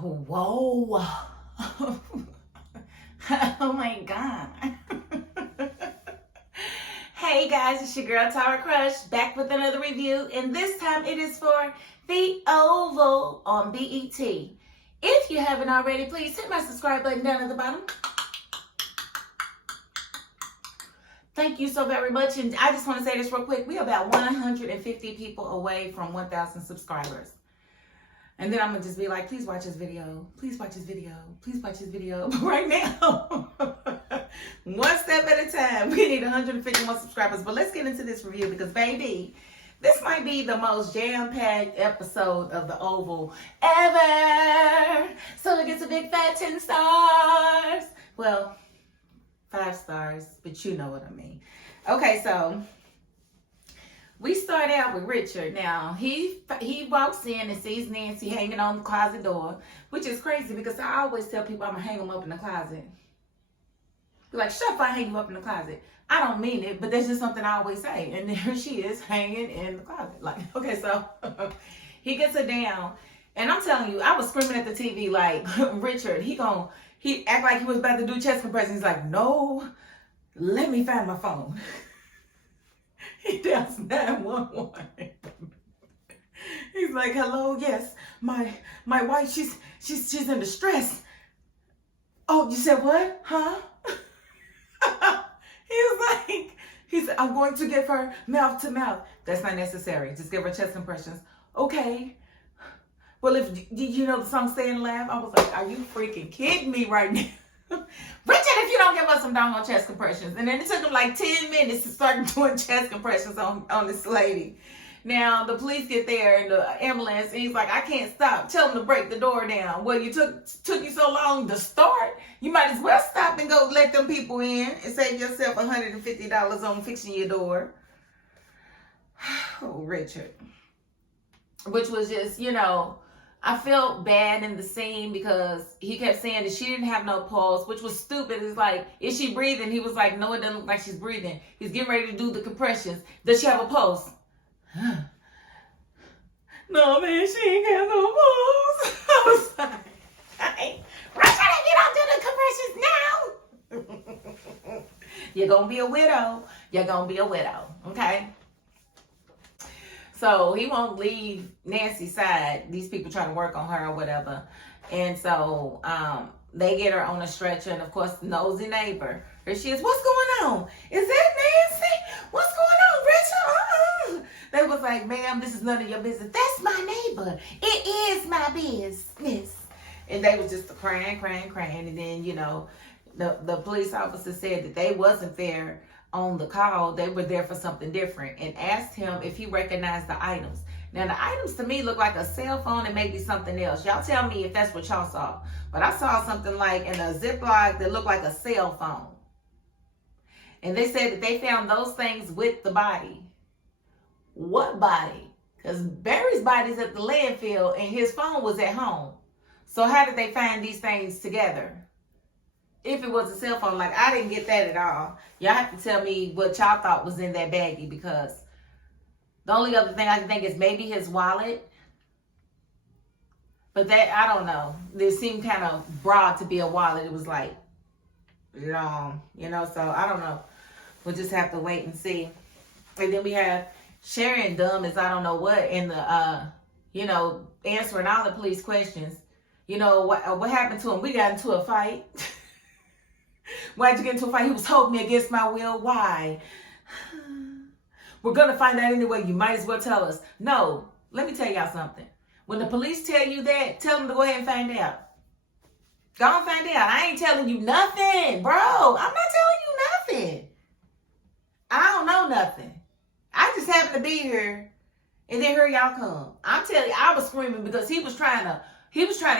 Whoa. Oh my God. Hey guys, it's your girl Tara Crush back with another review, and this time it is for The Oval on BET. If you haven't already, please hit my subscribe button down at the bottom. Thank you so very much, and I just want to say this real quick. We're about 150 people away from 1,000 subscribers. And then I'm going to just be like, please watch this video. Please watch this video. Please watch this video. But right now, one step at a time, we need 150 more subscribers. But let's get into this review because, baby, this might be the most jam-packed episode of The Oval ever. So it gets a big fat 10 stars. Well, 5 stars, but you know what I mean. Okay, so we start out with Richard. Now, he walks in and sees Nancy hanging on the closet door, which is crazy because I always tell people I'm going to hang them up in the closet. Be like, shut up, I hang you up in the closet. I don't mean it, but that's just something I always say. And there she is hanging in the closet. Like, okay, so he gets her down. And I'm telling you, I was screaming at the TV like, Richard, he act like he was about to do chest compressions. He's like, no, let me find my phone. He dials 911. He's like, hello, yes, my wife, she's in distress. Oh, you said what? Huh? He said, I'm going to give her mouth to mouth. That's not necessary. Just give her chest compressions. Okay. Well, did you know the song Stay and Laugh? I was like, are you freaking kidding me right now? Richard, if you don't give us some doggone chest compressions. And then it took him like 10 minutes to start doing chest compressions on this lady. Now, the police get there in the ambulance, and he's like, I can't stop. Tell them to break the door down. Well, you took you so long to start, you might as well stop and go let them people in and save yourself $150 on fixing your door. Oh, Richard. Which was just, I felt bad in the scene because he kept saying that she didn't have no pulse, which was stupid. It's like, is she breathing? He was like, no, it doesn't look like she's breathing. He's getting ready to do the compressions. Does she have a pulse? No, man, she ain't got no pulse. I was like, Richard, if you don't do the compressions now, you're going to be a widow. You're going to be a widow, okay? So he won't leave Nancy's side. These people trying to work on her or whatever. And so they get her on a stretcher. And, of course, the nosy neighbor. Here she is. What's going on? Is that Nancy? What's going on, Richard? They was like, ma'am, this is none of your business. That's my neighbor. It is my business. And they was just crying. And then, the police officer said that they wasn't there on the call. They were there for something different and asked him if he recognized the items. Now, the items to me look like a cell phone and maybe something else. Y'all tell me if that's what y'all saw. But I saw something like in a Ziploc that looked like a cell phone. And they said that they found those things with the body. What body? Because Barry's body's at the landfill and his phone was at home. So how did they find these things together? If it was a cell phone, like, I didn't get that at all. Y'all have to tell me what y'all thought was in that baggie, because the only other thing I can think is maybe his wallet. But that, I don't know. It seemed kind of broad to be a wallet. It was like long, so I don't know. We'll just have to wait and see. And then we have Sharon, dumb as I don't know what, in the, answering all the police questions. What happened to him? We got into a fight. Why'd you get into a fight? He was holding me against my will. Why? We're going to find out anyway. You might as well tell us. No, let me tell y'all something. When the police tell you that, tell them to go ahead and find out. Go and find out. I ain't telling you nothing, bro. I'm not telling you nothing. I don't know nothing. I just happened to be here, and then here y'all come. I'm telling you, I was screaming because he was trying to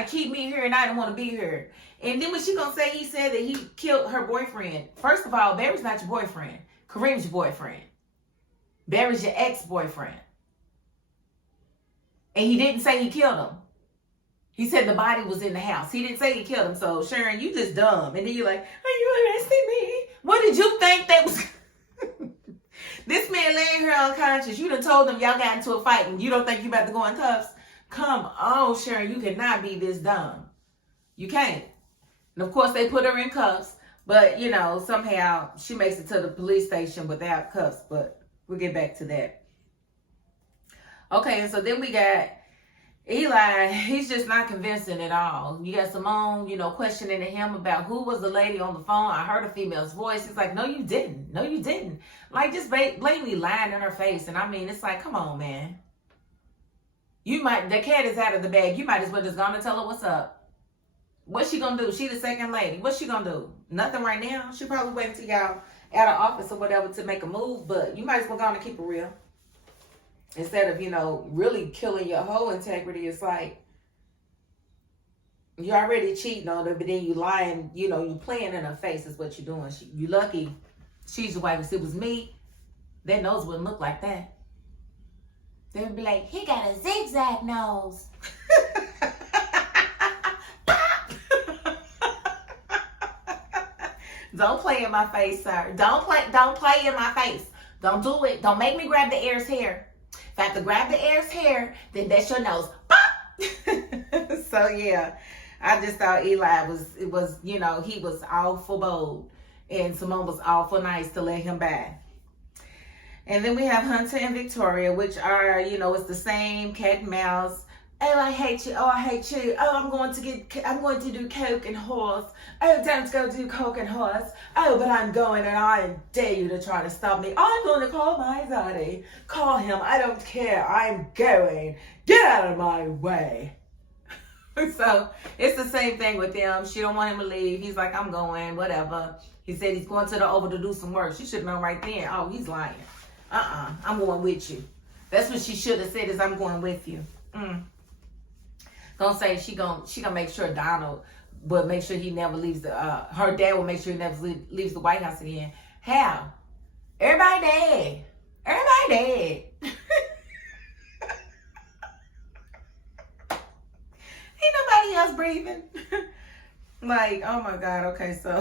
keep me here, and I didn't want to be here. And then what she gonna say? He said that he killed her boyfriend. First of all, Barry's not your boyfriend. Kareem's your boyfriend. Barry's your ex-boyfriend. And he didn't say he killed him. He said the body was in the house. He didn't say he killed him. So, Sharon, you just dumb. And then you're like, are you arresting me? What did you think that was? This man laying here unconscious. You done told them y'all got into a fight and you don't think you about to go in cuffs? Come on, Sharon. You cannot be this dumb. You can't. And of course, they put her in cuffs. But, you know, somehow she makes it to the police station without cuffs. But we'll get back to that. Okay, and so then we got Eli. He's just not convincing at all. You got Simone, you know, questioning him about who was the lady on the phone. I heard a female's voice. He's like, no, you didn't. No, you didn't. Like, just blatantly lying in her face. And I mean, it's like, come on, man. The cat is out of the bag. You might as well just go and tell her what's up. What's she gonna do? She the second lady. What's she gonna do? Nothing right now. She probably waiting till y'all out of office or whatever to make a move. But you might as well go and keep it real. Instead of, you know, really killing your whole integrity. It's like, you're already cheating on her, but then you lying, you know, you playing in her face is what you're doing. You lucky she's your wife. If it was me, their nose wouldn't look like that. They would be like, he got a zigzag nose. Don't play in my face, sir. Don't play in my face. Don't do it. Don't make me grab the heir's hair. If I have to grab the heir's hair, then that's your nose. So yeah, I just thought Eli was, you know, he was awful bold, and Simone was awful nice to let him by. And then we have Hunter and Victoria, which are, you know, it's the same cat and mouse. Oh, I hate you. Oh, I hate you. Oh, I'm going to do coke and horse. Oh, don't go do coke and horse. Oh, but I'm going and I dare you to try to stop me. I'm going to call my daddy. Call him. I don't care. I'm going. Get out of my way. So it's the same thing with them. She don't want him to leave. He's like, I'm going, whatever. He said he's going to the Oval to do some work. She should have known right then. Oh, he's lying. I'm going with you. That's what she should have said, is I'm going with you. Gonna say she gonna make sure Donald will make sure he never leaves her dad will make sure he never leaves the White House again. How? Everybody dead. Everybody dead. Ain't nobody else breathing. Like, oh my God. Okay, so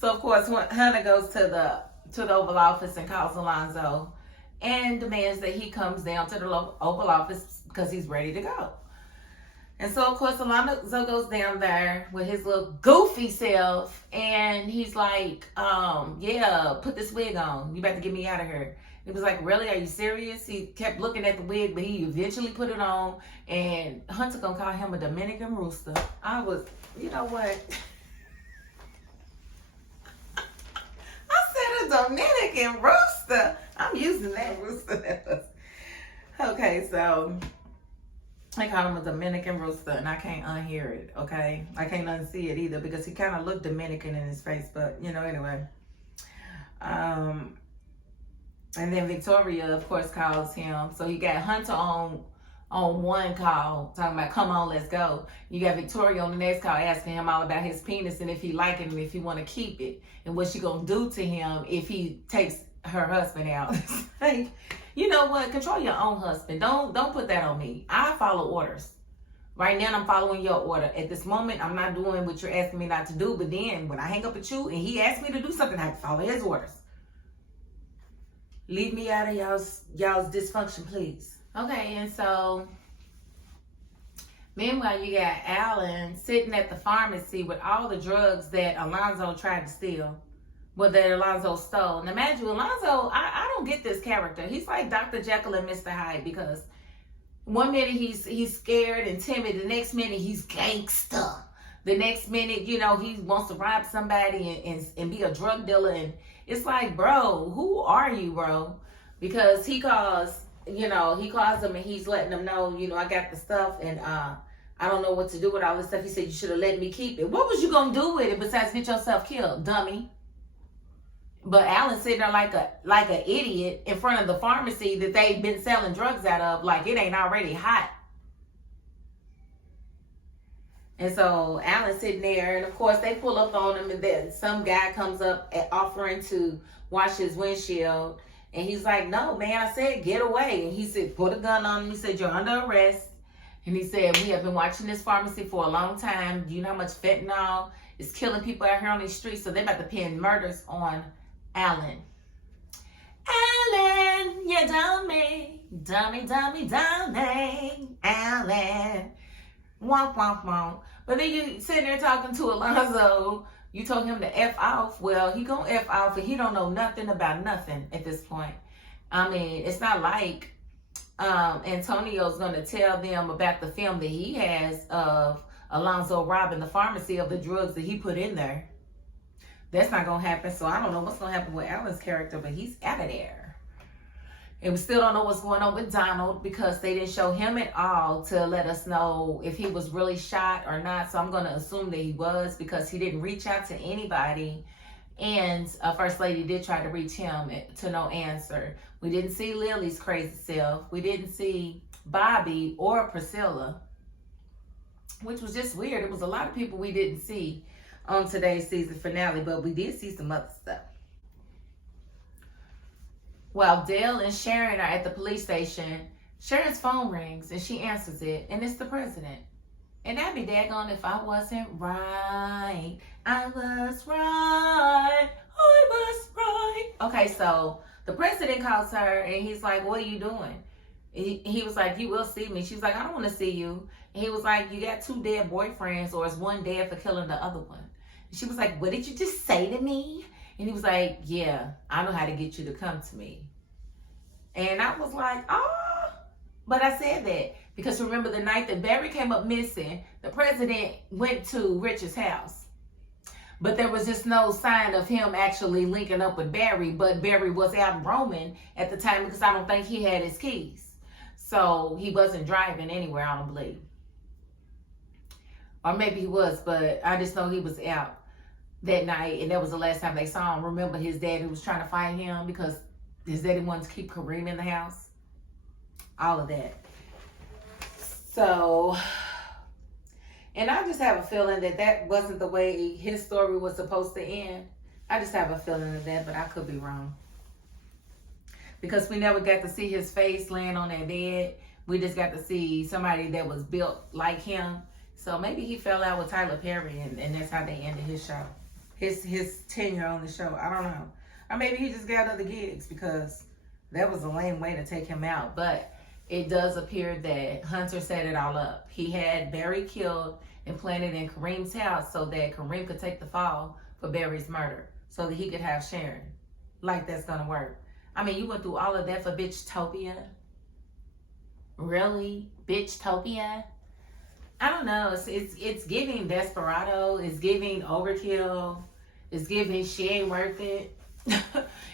so of course Hunter goes to the Oval Office and calls Alonzo and demands that he comes down to the Oval Office because he's ready to go. And so, of course, Alonzo goes down there with his little goofy self, and he's like, yeah, put this wig on. You about to get me out of here. He was like, really? Are you serious? He kept looking at the wig, but he eventually put it on, and Hunter gonna call him a Dominican rooster. You know what? I said a Dominican rooster. I'm using that rooster. Okay, so I call him a Dominican rooster, and I can't unhear it, okay? I can't unsee it either because he kind of looked Dominican in his face, but, you know, anyway. And then Victoria, of course, calls him. So you got Hunter on one call, talking about, come on, let's go. You got Victoria on the next call asking him all about his penis and if he like it and if he want to keep it and what she going to do to him if he takes her husband out. Like, you know what? Control your own husband. Don't put that on me. I follow orders. Right now, I'm following your order. At this moment, I'm not doing what you're asking me not to do. But then, when I hang up at you and he asks me to do something, I have to follow his orders. Leave me out of y'all's dysfunction, please. Okay, and so meanwhile, you got Alan sitting at the pharmacy with all the drugs that Alonzo tried to steal. Well, that Alonzo stole. Now, imagine Alonzo, I don't get this character. He's like Dr. Jekyll and Mr. Hyde because one minute he's scared and timid. The next minute he's gangster. The next minute, you know, he wants to rob somebody and be a drug dealer. And it's like, bro, who are you, bro? Because he calls them and he's letting them know, you know, I got the stuff and I don't know what to do with all this stuff. He said, you should have let me keep it. What was you going to do with it besides get yourself killed, dummy? But Alan's sitting there like an idiot in front of the pharmacy that they've been selling drugs out of, like it ain't already hot. And so Alan's sitting there, and of course they pull up on him, and then some guy comes up offering to wash his windshield, and he's like, "No, man," I said, "Get away." And he said, "Put a gun on him." He said, "You're under arrest." And he said, "We have been watching this pharmacy for a long time. Do you know how much fentanyl is killing people out here on these streets?" So they're about to pin murders on Alan. Alan, you dummy, dummy, dummy, dummy, Alan. Womp, womp, womp. But then you sitting there talking to Alonzo. You told him to F off. Well, he gonna F off, and he don't know nothing about nothing at this point. I mean, it's not like Antonio's gonna tell them about the film that he has of Alonzo robbing the pharmacy of the drugs that he put in there. That's not gonna happen. So I don't know what's gonna happen with Alan's character, but he's out of there. And we still don't know what's going on with Donald because they didn't show him at all to let us know if he was really shot or not. So I'm going to assume that he was because he didn't reach out to anybody. And First Lady did try to reach him to no answer. We didn't see Lily's crazy self. We didn't see Bobby or Priscilla, which was just weird. It was a lot of people we didn't see on today's season finale, but we did see some other stuff. While Dale and Sharon are at the police station, Sharon's phone rings and she answers it, and it's the president. And I'd be daggone if I wasn't right. I was right. I was right. Okay, so the president calls her and he's like, what are you doing? He was like, you will see me. She was like, I don't want to see you. And he was like, you got 2 dead boyfriends, or is one dead for killing the other one? And she was like, what did you just say to me? And he was like, yeah, I know how to get you to come to me. And I was like, oh, but I said that because remember the night that Barry came up missing, the president went to Richard's house. But there was just no sign of him actually linking up with Barry, but Barry was out roaming at the time because I don't think he had his keys. So he wasn't driving anywhere, I don't believe. Or maybe he was, but I just know he was out that night, and that was the last time they saw him. Remember his daddy was trying to fight him because his daddy wanted to keep Kareem in the house. All of that. So, and I just have a feeling that that wasn't the way his story was supposed to end. I just have a feeling of that, but I could be wrong. Because we never got to see his face laying on that bed. We just got to see somebody that was built like him. So maybe he fell out with Tyler Perry, and that's how they ended his show. His tenure on the show. I don't know. Or maybe he just got other gigs because that was a lame way to take him out. But it does appear that Hunter set it all up. He had Barry killed and planted in Kareem's house so that Kareem could take the fall for Barry's murder so that he could have Sharon. Like that's going to work. I mean, you went through all of that for Bitchtopia? Really? Bitchtopia? I don't know. It's giving Desperado. It's giving Overkill. It's giving she ain't worth it.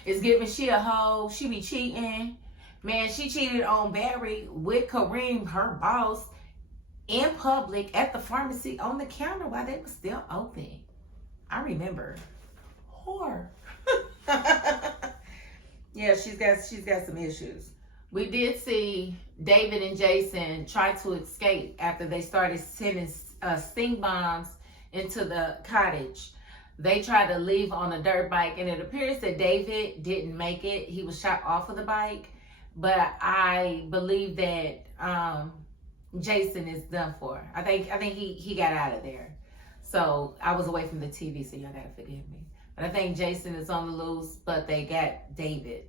It's giving she a hoe. She be cheating. Man, she cheated on Barry with Kareem, her boss, in public at the pharmacy on the counter while they were still open. I remember. Whore. Yeah, she's got some issues. We did see David and Jason try to escape after they started sending sting bombs into the cottage. They tried to leave on a dirt bike, and it appears that David didn't make it. He was shot off of the bike, but I believe that Jason is done for. I think he got out of there. So I was away from the TV, so y'all gotta forgive me. But I think Jason is on the loose, but they got David.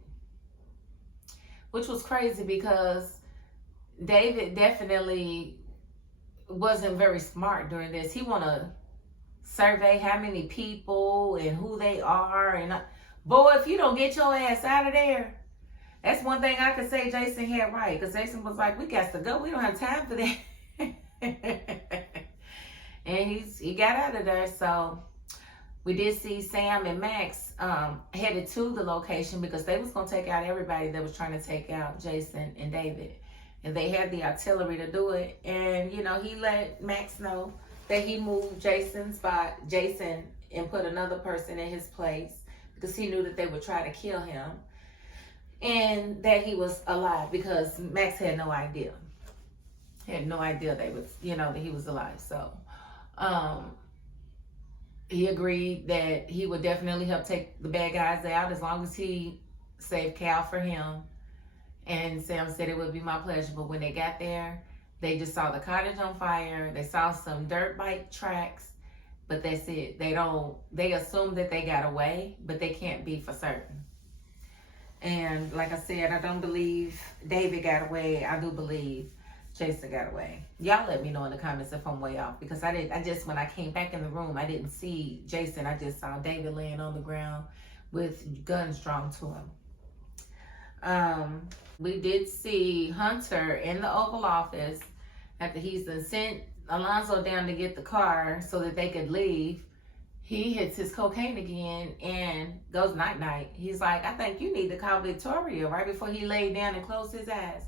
Which was crazy because David definitely wasn't very smart during this. He want to survey how many people and who they are. And boy, if you don't get your ass out of there, that's one thing I could say Jason had right. Because Jason was like, we got to go. We don't have time for that. And he got out of there. So we did see Sam and Max headed to the location because they was going to take out everybody that was trying to take out Jason and David. And they had the artillery to do it. And, you know, he let Max know that he moved Jason and put another person in his place because he knew that they would try to kill him. And that he was alive because Max had no idea. He had no idea that he was alive. So, he agreed that he would definitely help take the bad guys out as long as he saved Cal for him. And Sam said it would be my pleasure. But when they got there, they just saw the cottage on fire. They saw some dirt bike tracks, but that's it. They assume that they got away, but they can't be for certain. And like I said, I don't believe David got away. I do believe Jason got away. Y'all let me know in the comments if I'm way off, because when I came back in the room, I didn't see Jason. I just saw David laying on the ground with guns drawn to him. We did see Hunter in the Oval Office after he's sent Alonzo down to get the car so that they could leave. He hits his cocaine again and goes night-night. He's like, I think you need to call Victoria, right before he laid down and closed his eyes.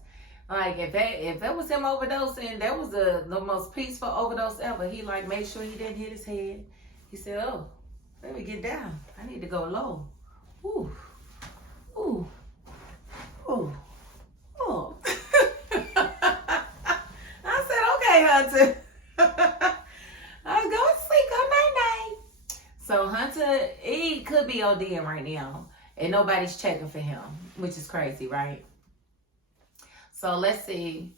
Like, if that was him overdosing, that was the most peaceful overdose ever. He like made sure he didn't hit his head. He said, oh, let me get down. I need to go low. Ooh, ooh, ooh, ooh. I said, okay, Hunter. I'm going to sleep. Go night-night. So Hunter, he could be ODing right now, and nobody's checking for him, which is crazy, right? So let's see.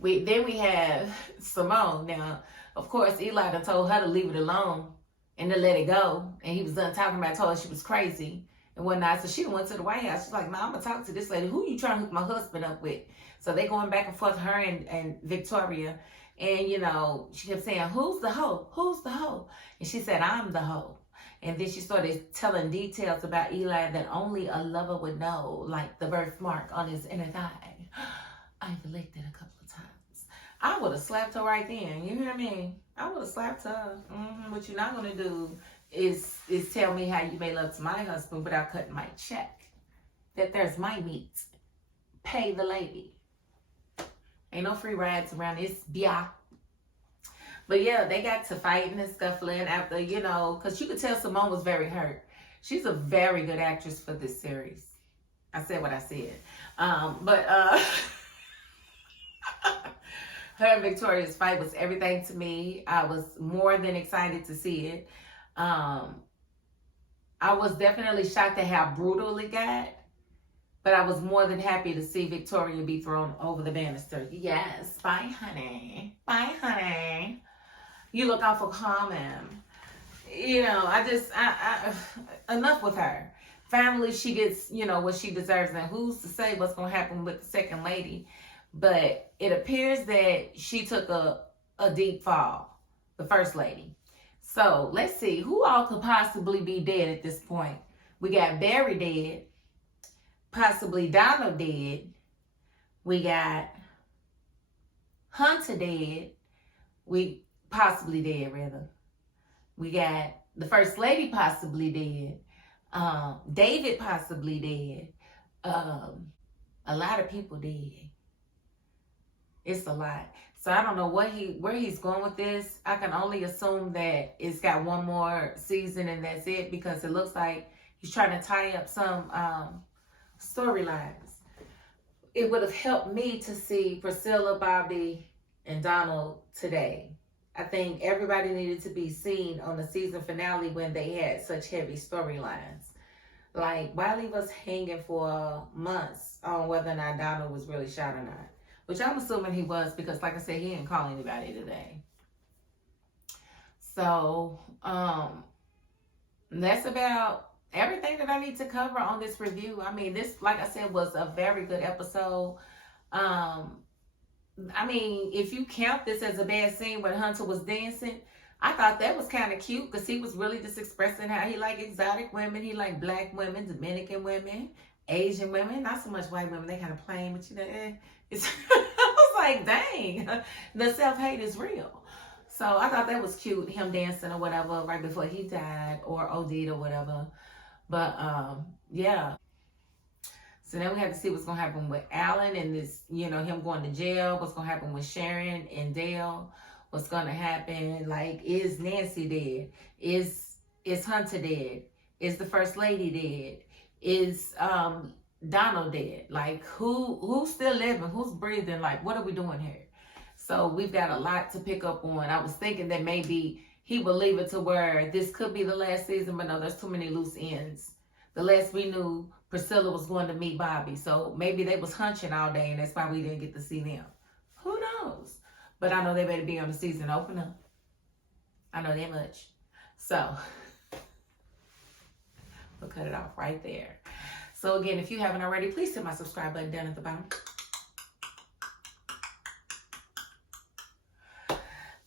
Then we have Simone. Now, of course, Eli done told her to leave it alone and to let it go. And he was done talking about, told her she was crazy and whatnot. So she went to the White House. She's like, nah, I'm going to talk to this lady. Who you trying to hook my husband up with? So they going back and forth, her and Victoria. And, you know, she kept saying, who's the hoe? Who's the hoe? And she said, I'm the hoe. And then she started telling details about Eli that only a lover would know, like the birthmark on his inner thigh. I've licked it a couple of times. I would have slapped her right then. You hear me? I would have slapped her. What you're not going to do is tell me how you made love to my husband without cutting my check. That there's my meat. Pay the lady. Ain't no free rides around this bia. But yeah, they got to fighting and scuffling after, you know, because you could tell Simone was very hurt. She's a very good actress for this series. I said what I said. Her and Victoria's fight was everything to me. I was more than excited to see it. I was definitely shocked at how brutal it got. But I was more than happy to see Victoria be thrown over the banister. Yes, bye, honey. Bye, honey. You look awful common. You know, I enough with her. Finally, she gets, you know, what she deserves. And who's to say what's going to happen with the second lady? But it appears that she took a deep fall, the first lady. So let's see, who all could possibly be dead at this point? We got Barry dead. Possibly Donald dead. We got Hunter dead. We possibly dead, rather. We got the first lady possibly dead. David possibly dead. A lot of people dead. It's a lot. So I don't know where he's going with this. I can only assume that it's got one more season and that's it, because it looks like he's trying to tie up some storylines. It would have helped me to see Priscilla, Bobby, and Donald today. I think everybody needed to be seen on the season finale when they had such heavy storylines. Like, why leave us hanging for months on whether or not Donald was really shot or not? Which I'm assuming he was, because like I said, he didn't call anybody today. So, that's about everything that I need to cover on this review. I mean, this, like I said, was a very good episode. I mean, if you count this as a bad scene when Hunter was dancing, I thought that was kind of cute, because he was really just expressing how he liked exotic women. He liked black women, Dominican women, Asian women, not so much white women. They kind of plain, but you know, it's I was like, dang, the self-hate is real. So I thought that was cute, him dancing or whatever right before he died or OD'd or whatever. But yeah. So then we have to see what's gonna happen with Alan and this, you know, him going to jail. What's gonna happen with Sharon and Dale? What's gonna happen? Like, is Nancy dead? Is Hunter dead? Is the first lady dead? Is Donald dead? Like, who's still living? Who's breathing? Like, what are we doing here? So we've got a lot to pick up on. I was thinking that maybe he will leave it to where this could be the last season, but no, there's too many loose ends. The last we knew, Priscilla was going to meet Bobby. So maybe they was hunching all day, and that's why we didn't get to see them. Who knows? But I know they better be on the season opener. I know that much. So we'll cut it off right there. So again, if you haven't already, please hit my subscribe button down at the bottom.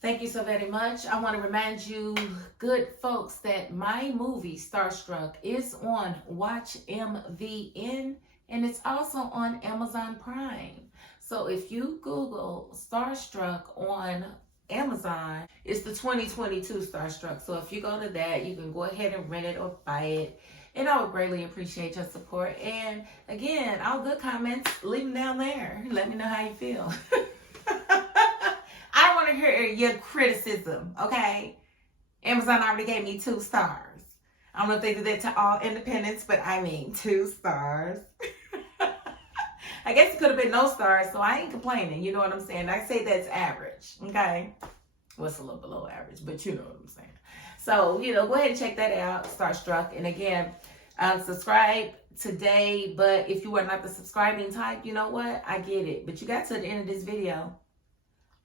Thank you so very much. I want to remind you, good folks, that my movie, Starstruck, is on Watch MVN, and it's also on Amazon Prime. So if you Google Starstruck on Amazon, it's the 2022 Starstruck. So if you go to that, you can go ahead and rent it or buy it. And I would greatly appreciate your support. And again, all good comments, leave them down there. Let me know how you feel. I want to hear your criticism, okay? Amazon already gave me 2 stars. I don't know if they did that to all independents, but I mean 2 stars. I guess it could have been no stars, so I ain't complaining. You know what I'm saying? I say that's average, okay? Well, it's a little below average, but you know what I'm saying. So, go ahead and check that out, Starstruck. And again, subscribe today. But if you are not the subscribing type, you know what? I get it. But you got to the end of this video.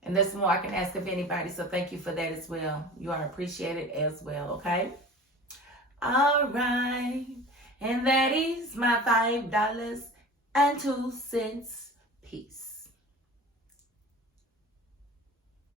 And that's more I can ask of anybody. So thank you for that as well. You are appreciated as well, okay? All right. And that is my $5.02. Peace.